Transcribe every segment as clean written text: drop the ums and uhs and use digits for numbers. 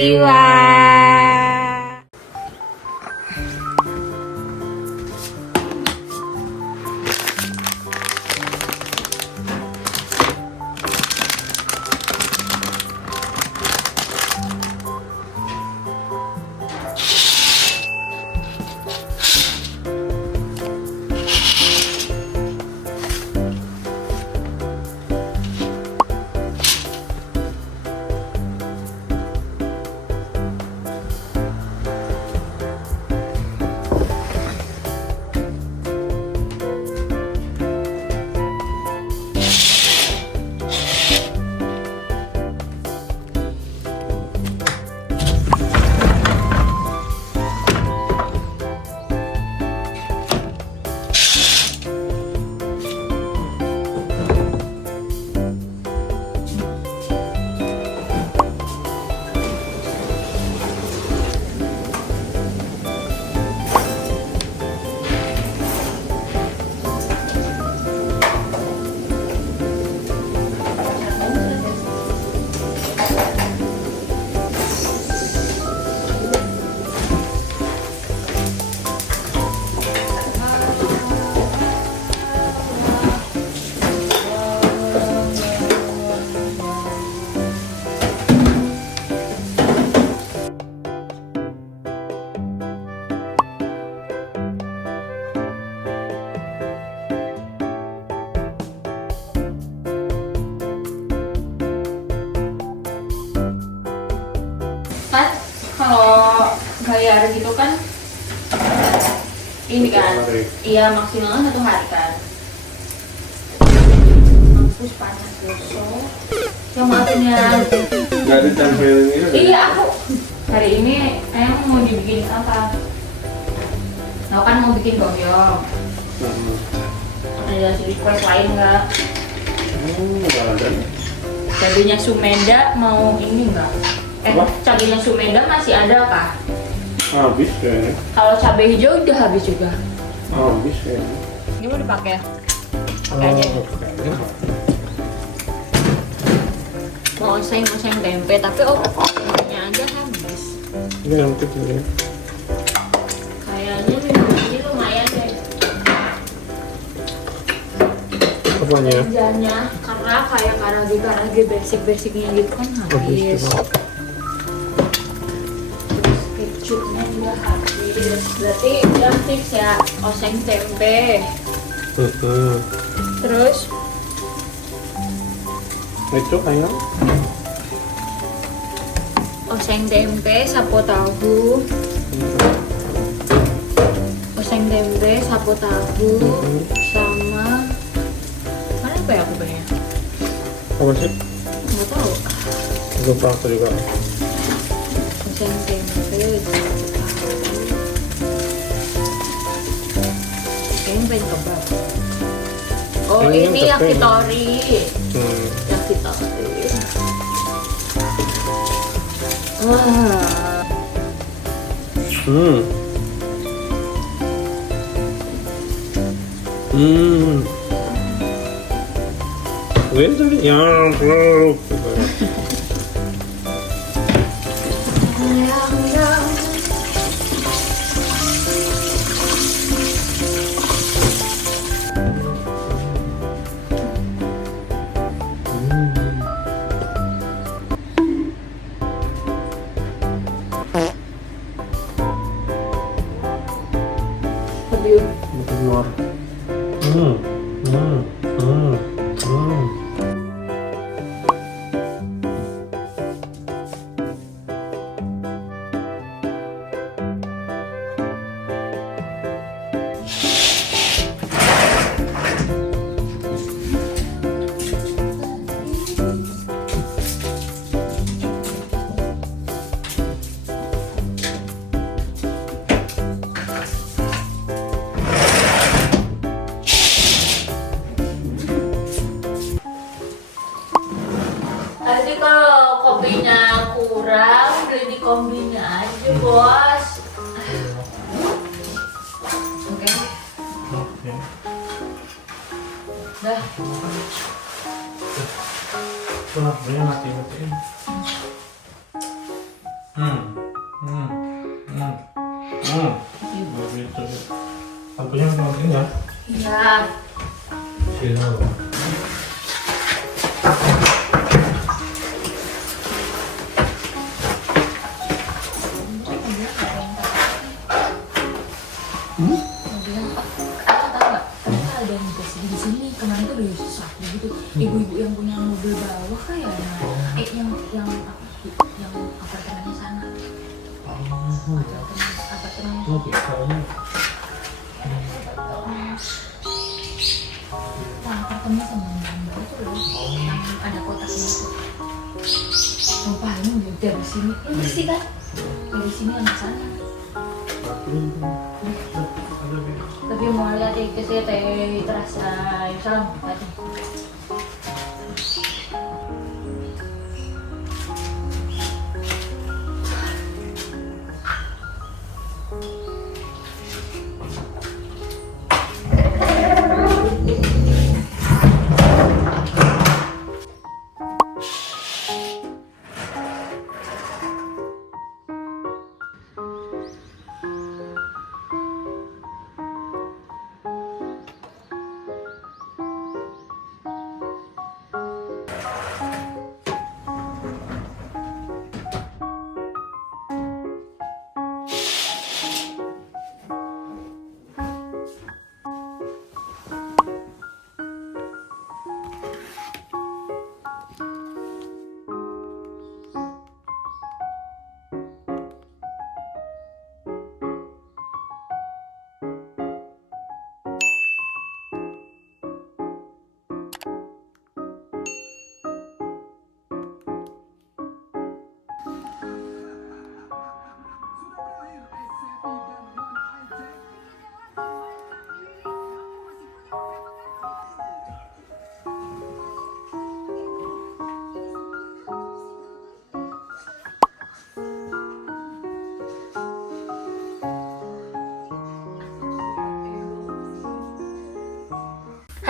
Konnichiwa. Kan kalau bayar gitu kan ini kan iya maksimalnya 1 hari kan. Mampus panas besok ya, maafin ya. Nggak ada tempelin ini. Iya aku hari ini emang mau dibikin apa, nah kan mau bikin goyong. Ada request lain nggak? Nggak ada. Cabenya Sumeda mau ini nggak? Apa? Cabenya Sumeda masih ada kah? Habis kayaknya. Kalau cabai hijau udah habis juga. Habis kayaknya. Ini mau dipakai? Pakai aja. Kayaknya. Mau oseng tempe, tapi opungnya aja habis. Ini nanti ini. Kayaknya minggu ini lumayan deh. Apanya? Belanjanya karena kayak karage basic-basicnya gitu kan habis. Terus kecupnya juga habis. Berarti udah fix ya oseng tempe. Terus Itu kayak oseng tempe, sapo tahu. Oseng tempe, sapo tahu, sama mana apa ya aku belinya? apa sih? Nggak tahu. Lupa aku juga. Oseng tempe, sapo tahu. Kayaknya pengen kebab. Oh Pengen ini kebab. yakitori. Yakitori. Wah. Gitu ya, bro. Lebih Keluar. Nanti kalau kopinya kurang, beli di kombinya aja, bos. Oke. Oke. Dah. Tuh, lampunya mati-matiin. Begitu. Lampunya masih matiin ya? Iya. Sini. Ada yang dikasih di sini kemarin tuh udah susah gitu. Ibu-ibu yang punya mobil bawah kayaknya. Yang apartemennya sana. Apartemen. Oh, bisa ya. Nah, apartemen sama gambar itu loh. Yang ada kotaknya itu. Sumpah ini udah dari sini. Ini sih kan? Dari sini yang sana. Tapi mau lihat ke sini terasa salam tadi.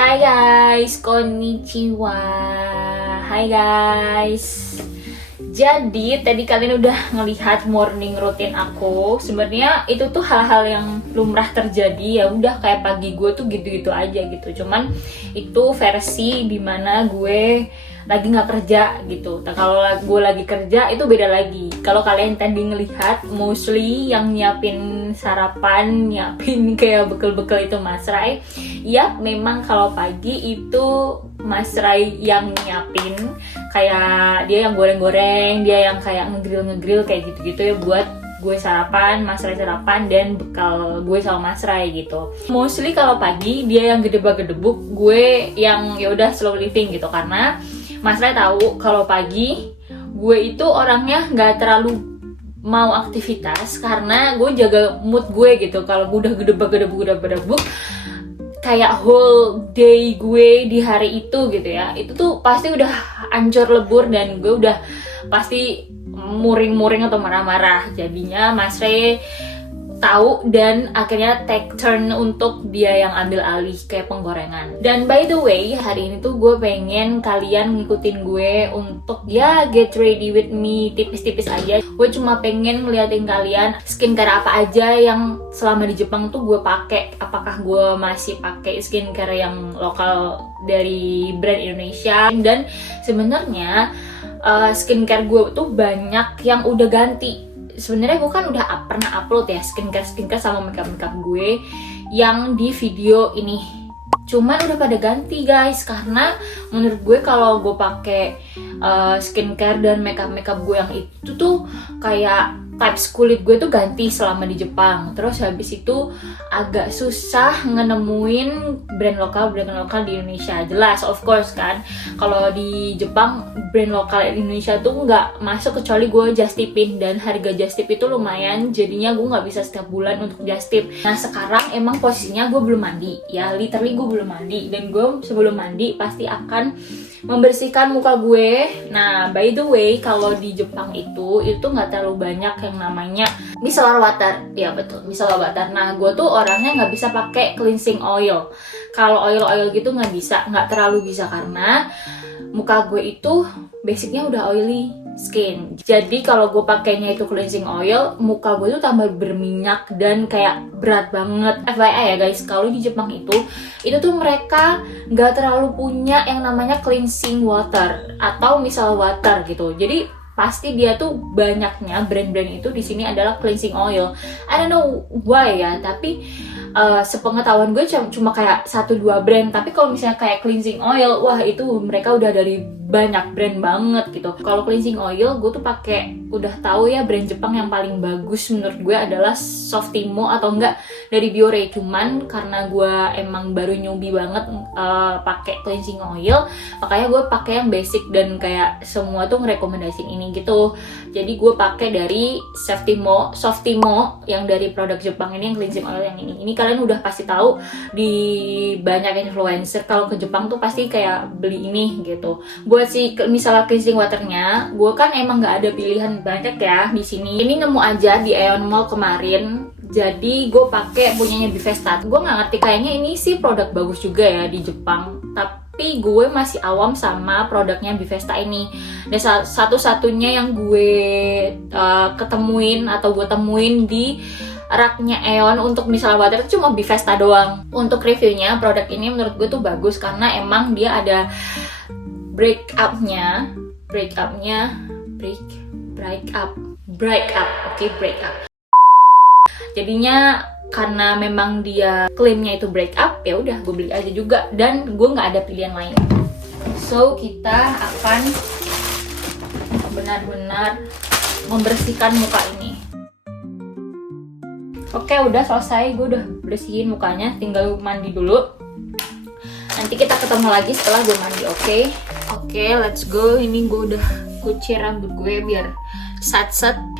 Hai guys, konnichiwa. Hai guys. Jadi tadi kalian udah ngelihat morning routine aku. Sebenarnya itu tuh hal-hal yang lumrah terjadi, ya udah kayak pagi gue tuh gitu-gitu aja gitu. Cuman itu versi dimana gue lagi nggak kerja gitu. Nah, kalau gue lagi kerja itu beda lagi. Kalau kalian tadi ngelihat mostly yang nyiapin sarapan, nyiapin kayak bekal-bekal itu Mas Rai. Ya memang kalau pagi itu Mas Rai yang nyiapin, kayak dia yang goreng-goreng, dia yang kayak ngegrill kayak gitu-gitu ya buat gue sarapan, Mas Rai sarapan, dan bekal gue sama Mas Rai gitu. Mostly kalau pagi dia yang gedebak-gedebuk, gue yang ya udah slow living gitu, karena Mas Rai tahu kalau pagi gue itu orangnya nggak terlalu mau aktivitas karena gue jaga mood gue gitu. Kalau gue udah gedebak-gedebuk kayak whole day gue di hari itu gitu ya, itu tuh pasti udah ancur lebur dan gue udah pasti muring-muring atau marah-marah. Jadinya Mas Ray tahu dan akhirnya take turn untuk dia yang ambil alih kayak penggorengan. Dan by the way, hari ini tuh gue pengen kalian ngikutin gue untuk ya get ready with me tipis-tipis aja. Gue cuma pengen ngeliatin kalian skincare apa aja yang selama di Jepang tuh gue pakai. Apakah gue masih pakai skincare yang lokal dari brand Indonesia, dan sebenarnya skincare gue tuh banyak yang udah ganti. Sebenarnya gue kan udah pernah upload ya skincare sama makeup gue yang di video ini, cuman udah pada ganti guys, karena menurut gue kalau gue pakai skincare dan makeup gue yang itu tuh kayak types kulit gue tuh ganti selama di Jepang. Terus habis itu agak susah nemuin brand lokal di Indonesia. Jelas of course kan, kalau di Jepang brand lokal Indonesia tuh nggak masuk kecuali gue just tipin, dan harga just tip itu lumayan, jadinya gue nggak bisa setiap bulan untuk just tip. Nah sekarang emang posisinya gue belum mandi ya, literally gue belum mandi, dan gue sebelum mandi pasti akan membersihkan muka gue. Nah by the way, kalau di Jepang itu nggak terlalu banyak yang namanya micellar water. Ya betul, micellar water. Nah gue tuh orangnya nggak bisa pakai cleansing oil. Kalau oil gitu nggak terlalu bisa, karena muka gue itu basicnya udah oily skin. Jadi kalau gue pakainya itu cleansing oil, muka gue tuh tambah berminyak dan kayak berat banget. FYI ya guys, kalau di Jepang itu tuh mereka nggak terlalu punya yang namanya cleansing water atau micellar water gitu. Jadi pasti dia tuh banyaknya brand-brand itu di sini adalah cleansing oil. I don't know why ya, tapi sepengetahuan gue cuma kayak 1-2 brand. Tapi kalau misalnya kayak cleansing oil, wah itu mereka udah dari banyak brand banget gitu. Kalau cleansing oil gue tuh pakai, udah tahu ya brand Jepang yang paling bagus menurut gue adalah Softimo atau enggak dari Biore. Cuman karena gue emang baru newbie banget pakai cleansing oil, makanya gue pakai yang basic dan kayak semua tuh ngerekomendasiin ini gitu. Jadi gue pakai dari Softimo yang dari produk Jepang ini, yang cleansing oil yang ini. Ini kalian udah pasti tahu di banyak influencer kalau ke Jepang tuh pasti kayak beli ini gitu. Buat si misalnya cleansing waternya, gue kan emang nggak ada pilihan banyak ya di sini. Ini nemu aja di Aeon Mall kemarin. Jadi gue pakai punyanya Bivesta. Gue nggak ngerti, kayaknya ini sih produk bagus juga ya di Jepang. Tapi gue masih awam sama produknya Bivesta ini. Dan satu-satunya yang gue ketemuin atau gue temuin di raknya Aeon untuk micellar water itu cuma Bivesta doang. Untuk reviewnya, produk ini menurut gue tuh bagus karena emang dia ada break up. Jadinya karena memang dia klaimnya itu break up, ya udah gue beli aja juga dan gue nggak ada pilihan lain. So kita akan benar-benar membersihkan muka ini. Oke, udah selesai, gue udah bersihin mukanya, tinggal mandi dulu. Nanti kita ketemu lagi setelah gue mandi, oke? Oke, let's go. Ini gue udah kucir rambut gue biar set.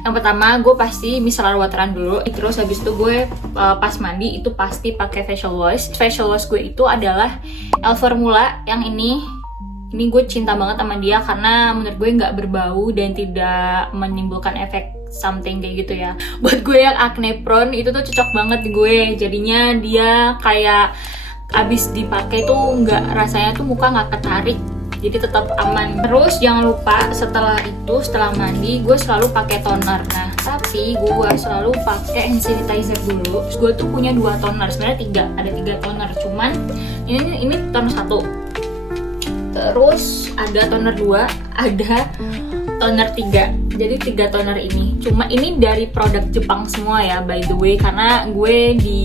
Yang pertama gue pasti micellar wateran dulu. Terus habis itu gue pas mandi itu pasti pakai facial wash. Facial wash gue itu adalah El Formula yang ini. Ini gue cinta banget sama dia karena menurut gue nggak berbau dan tidak menimbulkan efek something kayak gitu ya. Buat gue yang acne prone itu tuh cocok banget di gue. Jadinya dia kayak abis dipakai tuh nggak, rasanya tuh muka nggak ketarik, jadi tetap aman. Terus jangan lupa setelah mandi gue selalu pakai toner. Nah tapi gue selalu pakai hand sanitizer dulu. Terus gue tuh punya 2 toner, sebenarnya ada 3 toner, cuman ini toner 1. Terus ada toner 2, ada toner 3. Jadi 3 toner ini. Cuma ini dari produk Jepang semua ya, by the way, karena gue di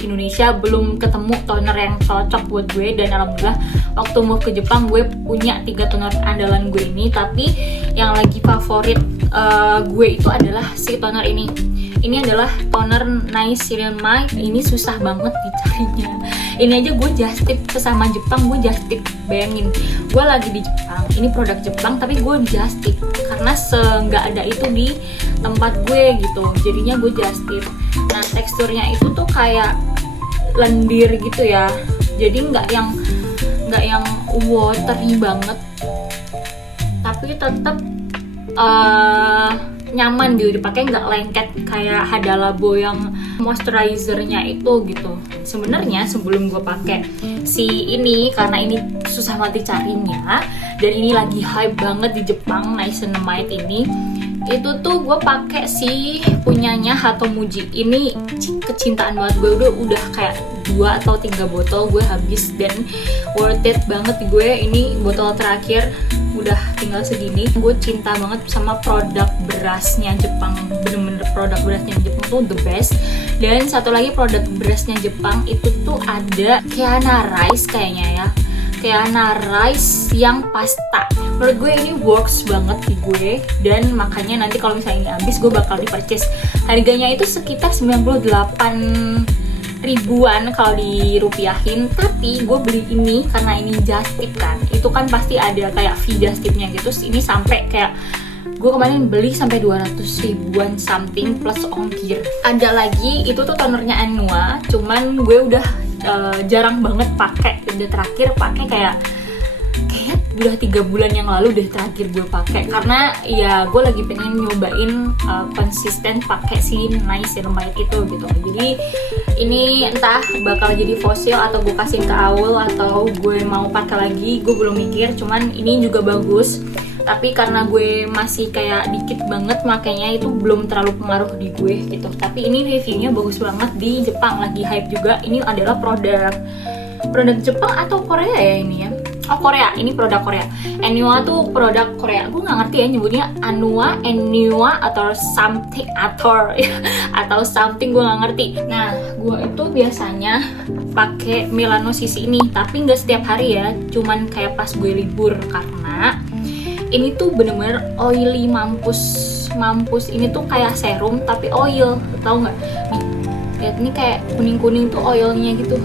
Indonesia belum ketemu toner yang cocok buat gue. Dan alhamdulillah waktu mau ke Jepang gue punya 3 toner andalan gue ini. Tapi yang lagi favorit gue itu adalah si toner ini. Ini adalah toner Niacinamide. Ini susah banget dicarinya. Ini aja gue just tip sesama Jepang, gue just tip. Bayangin, gue lagi di Jepang, ini produk Jepang, tapi gue just tip karena nggak ada itu di tempat gue gitu. Jadinya gue just tip. Nah teksturnya itu tuh kayak lendir gitu ya. Jadi nggak yang watery banget, tapi tetap nyaman gitu dipakai, nggak lengket kayak Hada Labo yang moisturizernya itu gitu. Sebenarnya sebelum gue pakai si ini, karena ini susah banget dicarinya dan ini lagi hype banget di Jepang, Niacinamide ini, itu tuh gue pakai si punyanya Hatomuji. Ini kecintaan banget gue, udah kayak 2 atau 3 botol gue habis dan worth it banget di gue. Ini botol terakhir, udah tinggal segini. Gue cinta banget sama produk berasnya Jepang, bener-bener produk berasnya Jepang tuh the best. Dan satu lagi produk berasnya Jepang itu tuh ada Kiana Rice kayaknya ya, Kiana Rice yang pasta. Menurut gue ini works banget di gue, dan makanya nanti kalau misalnya ini habis gue bakal di-purchase. Harganya itu sekitar 98 ribuan kalau dirupiahin, tapi gue beli ini karena ini just tip kan. Itu kan pasti ada kayak fee just tipnya gitu. Ini sampai kayak gue kemarin beli sampai 200 ribuan something plus ongkir. Ada lagi itu tuh tonernya Anua, cuman gue udah jarang banget pakai. Udah terakhir pakai kayak udah 3 bulan yang lalu deh terakhir gue pakai, karena ya gue lagi pengen nyobain konsisten pakai si Niacinamide itu gitu. Jadi ini entah bakal jadi fosil atau gue kasihin ke Aul atau gue mau pakai lagi, gue belum mikir. Cuman ini juga bagus, tapi karena gue masih kayak dikit banget makanya itu belum terlalu pengaruh di gue gitu. Tapi ini reviewnya bagus banget, di Jepang lagi hype juga. Ini adalah produk Jepang atau Korea ya ini ya? Oh Korea, ini produk Korea. Anua tuh produk Korea. Gue nggak ngerti ya nyebutnya Anua, atau something atau something, gue nggak ngerti. Nah, gue itu biasanya pakai Milano CC ini, tapi nggak setiap hari ya. Cuman kayak pas gue libur, karena ini tuh bener-bener oily mampus. Ini tuh kayak serum tapi oil, tau nggak? Nih, lihat ini kayak kuning-kuning tuh oilnya gitu.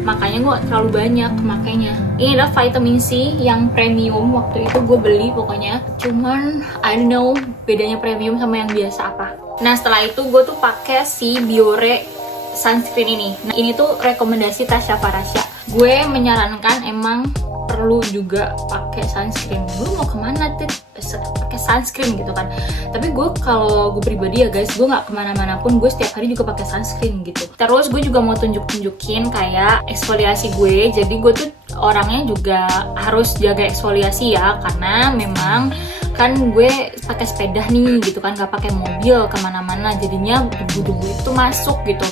Makanya gue terlalu banyak makanya. Ini adalah vitamin C yang premium, waktu itu gue beli pokoknya. Cuman I don't know bedanya premium sama yang biasa apa. Nah setelah itu gue tuh pakai si Biore sunscreen ini. Nah ini tuh rekomendasi Tasya Farasya. Gue menyarankan emang perlu juga pakai sunscreen. Lu mau kemana tuh pakai sunscreen gitu kan? Tapi gue kalau gue pribadi ya guys, gue nggak kemana-mana pun gue setiap hari juga pakai sunscreen gitu. Terus gue juga mau tunjukin kayak eksfoliasi gue. Jadi gue tuh orangnya juga harus jaga eksfoliasi ya, karena memang kan gue pakai sepeda nih gitu kan, nggak pakai mobil kemana-mana, jadinya debu-debu itu masuk gitu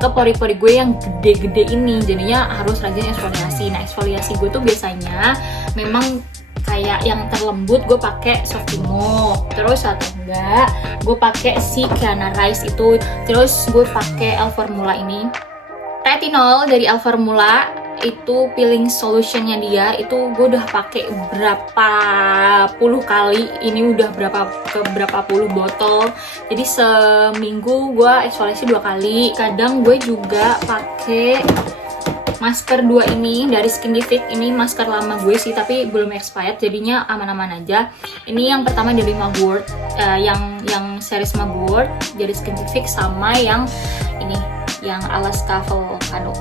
ke pori-pori gue yang gede-gede ini, jadinya harus rajin eksfoliasi. Nah eksfoliasi gue tuh biasanya memang kayak yang terlembut gue pakai Sofimo, terus atau enggak gue pakai si Kiana Rice itu, terus gue pakai L-Formula ini retinol dari L-Formula itu peeling solutionnya dia. Itu gue udah pakai berapa puluh kali, ini udah berapa puluh botol, jadi seminggu gue eksfoliasi 2 kali. Kadang gue juga pakai masker 2 ini dari Skintific. Ini masker lama gue sih tapi belum expired, jadinya aman-aman aja. Ini yang pertama dari Mugwort, yang series Mugwort dari Skintific, sama yang ini yang Alaska Volcano.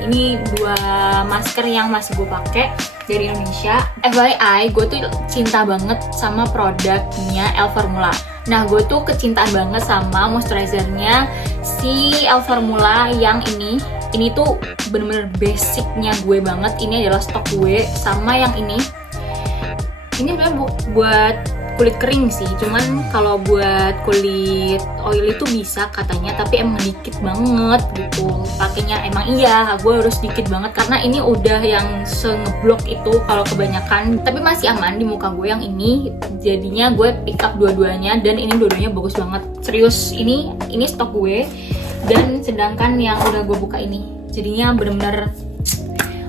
Ini 2 masker yang masih gue pakai dari Indonesia. FYI, gue tuh cinta banget sama produknya L-Formula. Nah, gue tuh kecintaan banget sama moisturizernya si L-Formula yang ini. Ini tuh bener-bener basicnya gue banget. Ini adalah stok gue. Sama yang ini sebenarnya buat kulit kering sih, cuman kalau buat kulit oily itu bisa katanya, tapi emang dikit banget gitu pakainya. Emang iya, gue harus dikit banget karena ini udah yang sengeblok itu kalau kebanyakan, tapi masih aman di muka gue yang ini. Jadinya gue pick up dua-duanya, dan ini dua-duanya bagus banget. Serius, ini stok gue, dan sedangkan yang udah gue buka ini jadinya bener-bener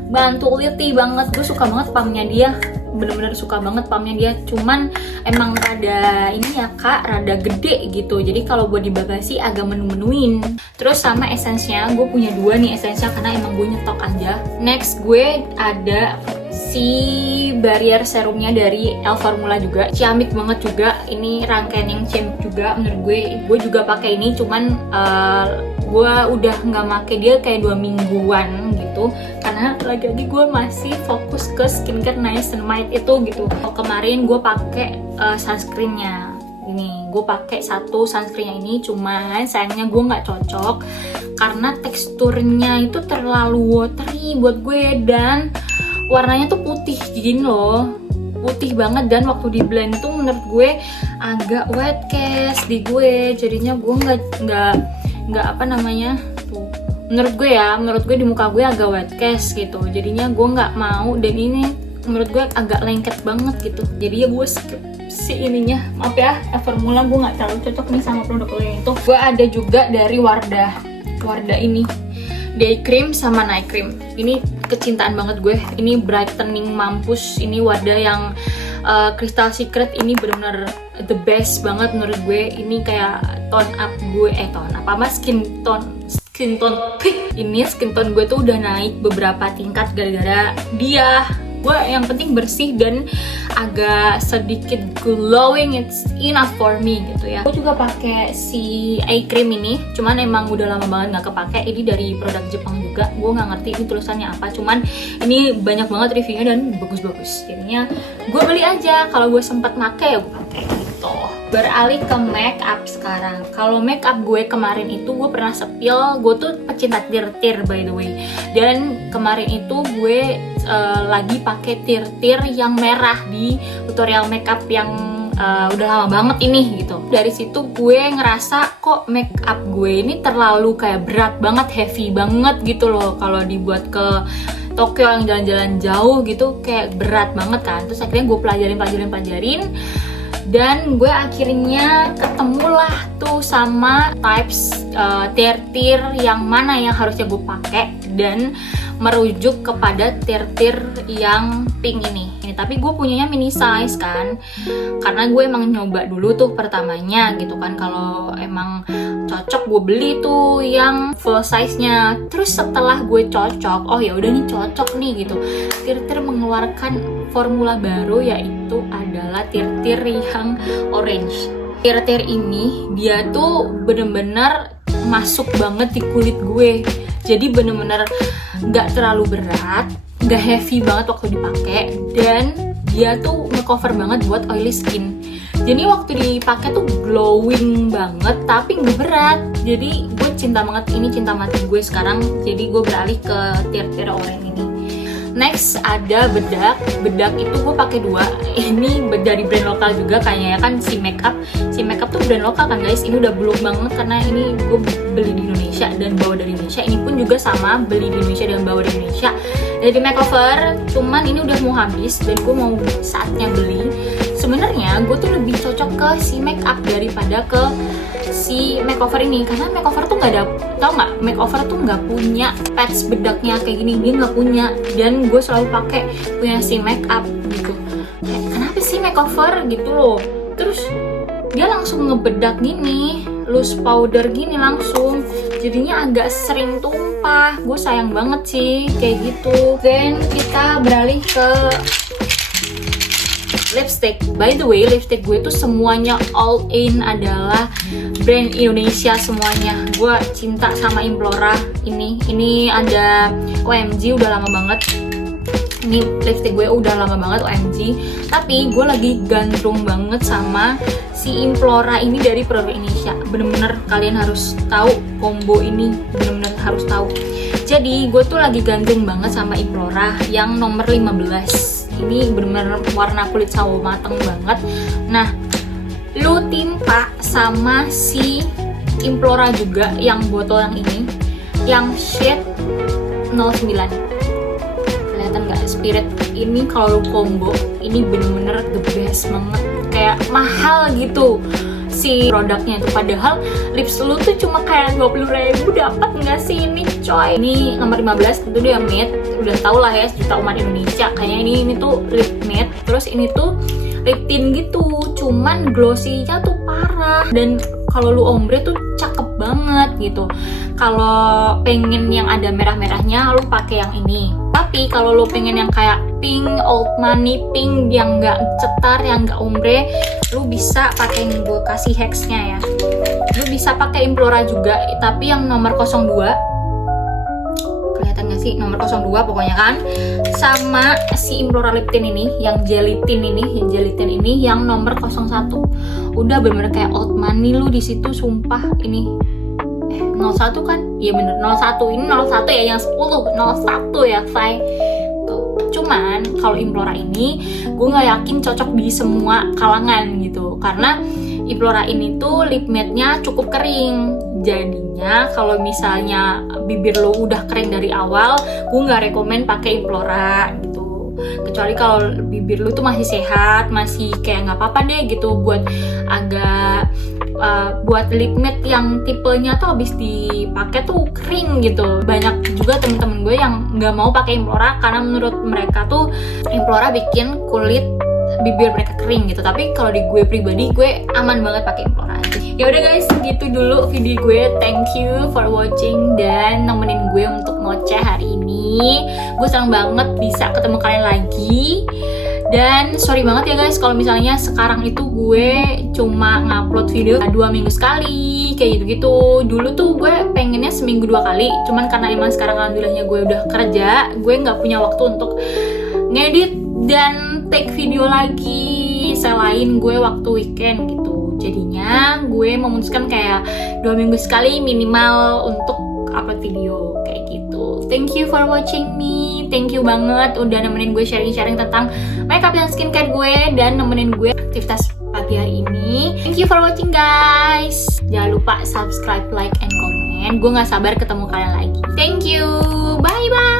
bantu liti banget. Gue suka banget pumpnya dia, bener-bener suka banget pumpnya dia. Cuman emang rada ini ya kak, rada gede gitu, jadi kalau buat di bagasi agak menu-menuin. Terus sama esensnya, gue punya 2 nih esensnya karena emang gue nyetok aja. Next gue ada si barrier serumnya dari L-Formula juga, ciamik banget juga. Ini rangkaian yang ciamik juga menurut gue juga pakai ini. Cuman gue udah nggak pakai dia kayak 2 mingguan gitu, karena lagi-lagi gue masih fokus ke skincare niacinamide itu gitu. Kemarin gue pakai sunscreennya ini, gue pakai 1 sunscreennya ini, cuman sayangnya gue nggak cocok karena teksturnya itu terlalu watery buat gue, dan warnanya tuh putih gini loh, putih banget, dan waktu di blend tuh menurut gue agak wet cast di gue, jadinya gue nggak apa namanya tuh, menurut gue di muka gue agak wet cast gitu, jadinya gue nggak mau. Dan ini menurut gue agak lengket banget gitu, jadi ya gue skip si ininya. Maaf ya, L-Formula gue nggak terlalu cocok nih sama produk lain itu. Gue ada juga dari Wardah ini day cream sama night cream. Ini kecintaan banget gue. Ini brightening mampus. Ini Wardah yang Crystal Secret. Ini benar-benar the best banget menurut gue. Ini kayak tone up gue, skin tone peak. Ini skin tone gue tuh udah naik beberapa tingkat gara-gara dia. Gue yang penting bersih dan agak sedikit glowing, it's enough for me gitu ya. Gue juga pakai si eye cream ini, cuman emang udah lama banget nggak kepake. Ini dari produk Jepang juga, gue nggak ngerti ini tulisannya apa, cuman ini banyak banget reviewnya dan bagus-bagus. Jadinya gue beli aja, kalau gue sempat pakai ya gue pakai. gitu. Beralih ke make up sekarang. Kalau make up gue kemarin itu gue pernah spill, gue tuh pecinta tir-tir by the way. Dan kemarin itu gue lagi pakai tir-tir yang merah di tutorial make up yang udah lama banget ini gitu. Dari situ gue ngerasa kok make up gue ini terlalu kayak berat banget, heavy banget gitu loh. Kalau dibuat ke Tokyo yang jalan-jalan jauh gitu kayak berat banget kan. Terus akhirnya gue pelajarin dan gue akhirnya ketemulah tuh sama types tir-tir yang mana yang harusnya gue pakai dan merujuk kepada tir-tir yang pink ini. Tapi gue punyanya mini size kan, karena gue emang nyoba dulu tuh pertamanya gitu kan. Kalau emang cocok gue beli tuh yang full size-nya. Terus setelah gue cocok, oh ya udah nih cocok nih gitu. Tir-tir mengeluarkan formula baru, yaitu adalah tir-tir yang orange. Tir-tir ini dia tuh bener-bener masuk banget di kulit gue. Jadi bener-bener nggak terlalu berat, nggak heavy banget waktu dipakai, dan dia tuh ngecover banget buat oily skin. Jadi waktu dipakai tuh glowing banget, tapi nggak berat. Jadi gue cinta banget, ini cinta mati gue sekarang. Jadi gue beralih ke tir-tir orange ini. Next ada bedak. Bedak itu gue pakai 2. Ini dari brand lokal juga kayaknya ya kan, si makeup. Si makeup tuh brand lokal kan guys. Ini udah belum banget karena ini gue beli di Indonesia dan bawa dari Indonesia. Ini pun juga sama, beli di Indonesia dan bawa dari Indonesia. Dari makeover, cuman ini udah mau habis dan gue mau saatnya beli. Sebenarnya gue tuh lebih cocok ke si makeup daripada ke si makeover ini, karena makeover tuh nggak ada, tau nggak, makeover tuh nggak punya patch bedaknya kayak gini, dia nggak punya, dan gue selalu pakai punya si makeup gitu. Kayak, kenapa sih makeover gitu loh? Terus dia langsung ngebedak gini, loose powder gini langsung, jadinya agak sering tumpah. Gue sayang banget sih kayak gitu. Then kita beralih ke lipstick. By the way, lipstick gue tuh semuanya all in adalah brand Indonesia semuanya. Gue cinta sama Implora ini. Ini ada OMG udah lama banget. Ini lipstick gue udah lama banget OMG. Tapi gue lagi gandrung banget sama si Implora ini dari produk Indonesia. Bener-bener kalian harus tahu combo ini, bener-bener harus tahu. Jadi gue tuh lagi gandrung banget sama Implora yang nomor 15. Ini bener-bener warna kulit sawo mateng banget. Nah, lu timpa sama si Implora juga yang botol yang ini, yang shade 09. Kelihatan nggak? Spirit ini kalau lu combo, ini bener-bener the best banget. Kayak mahal gitu si produknya itu, padahal lips lu tuh cuma kayak 20.000 dapat nggak sih ini coy. Ini nomor 15 itu dia matte, udah tau lah ya sejuta umat Indonesia kayaknya ini tuh lip matte. Terus ini tuh lip tint gitu, cuman glossy-nya tuh parah, dan kalau lu ombre tuh cakep banget gitu. Kalau pengen yang ada merah-merahnya lu pakai yang ini. Tapi kalau lu pengen yang kayak pink, old money pink yang nggak cetar, yang nggak ombre, lu bisa pakai yang gue kasih hexnya ya. Lu bisa pakai Implora juga, tapi yang nomor 02. Kelihatan nggak sih? Nomor 02 pokoknya kan. Sama si Implora lip tint ini, yang jelly tint ini, yang nomor 01. Udah bener-bener kayak old money lu di situ, sumpah. Ini 01 kan? Iya bener 01. Ini 01 ya, yang 10 01 ya, say. Tuh. Cuman kalau Implora ini gue nggak yakin cocok di semua kalangan gitu, karena Implora ini tuh lip matte-nya cukup kering. Jadinya kalau misalnya bibir lo udah kering dari awal, gue nggak rekomen pakai Implora gitu. Kecuali kalau bibir lo tuh masih sehat, masih kayak nggak apa-apa deh gitu, buat agak buat lip matte yang tipenya tuh habis dipakai tuh kering gitu. Banyak juga temen-temen gue yang nggak mau pakai Implora karena menurut mereka tuh Implora bikin kulit bibir mereka kering gitu. Tapi kalau di gue pribadi, gue aman banget pakai Implora aja. Ya udah guys, segitu dulu video gue. Thank you for watching dan nemenin gue untuk ngoceh hari ini. Gue senang banget bisa ketemu kalian lagi. Dan sorry banget ya guys kalau misalnya sekarang itu gue cuma ngupload video 2 minggu sekali kayak gitu-gitu. Dulu tuh gue pengennya seminggu 2 kali, cuman karena emang sekarang alhamdulillahnya gue udah kerja, gue nggak punya waktu untuk ngedit dan take video lagi. selain gue waktu weekend gitu. Jadinya gue memutuskan kayak 2 minggu sekali minimal untuk upload video kayak gitu. Thank you for watching me. Thank you banget udah nemenin gue sharing-sharing tentang makeup dan skincare gue dan nemenin gue aktivitas pagi hari ini. Thank you for watching guys. Jangan lupa subscribe, like, and comment. Gue gak sabar ketemu kalian lagi. Thank you. Bye bye.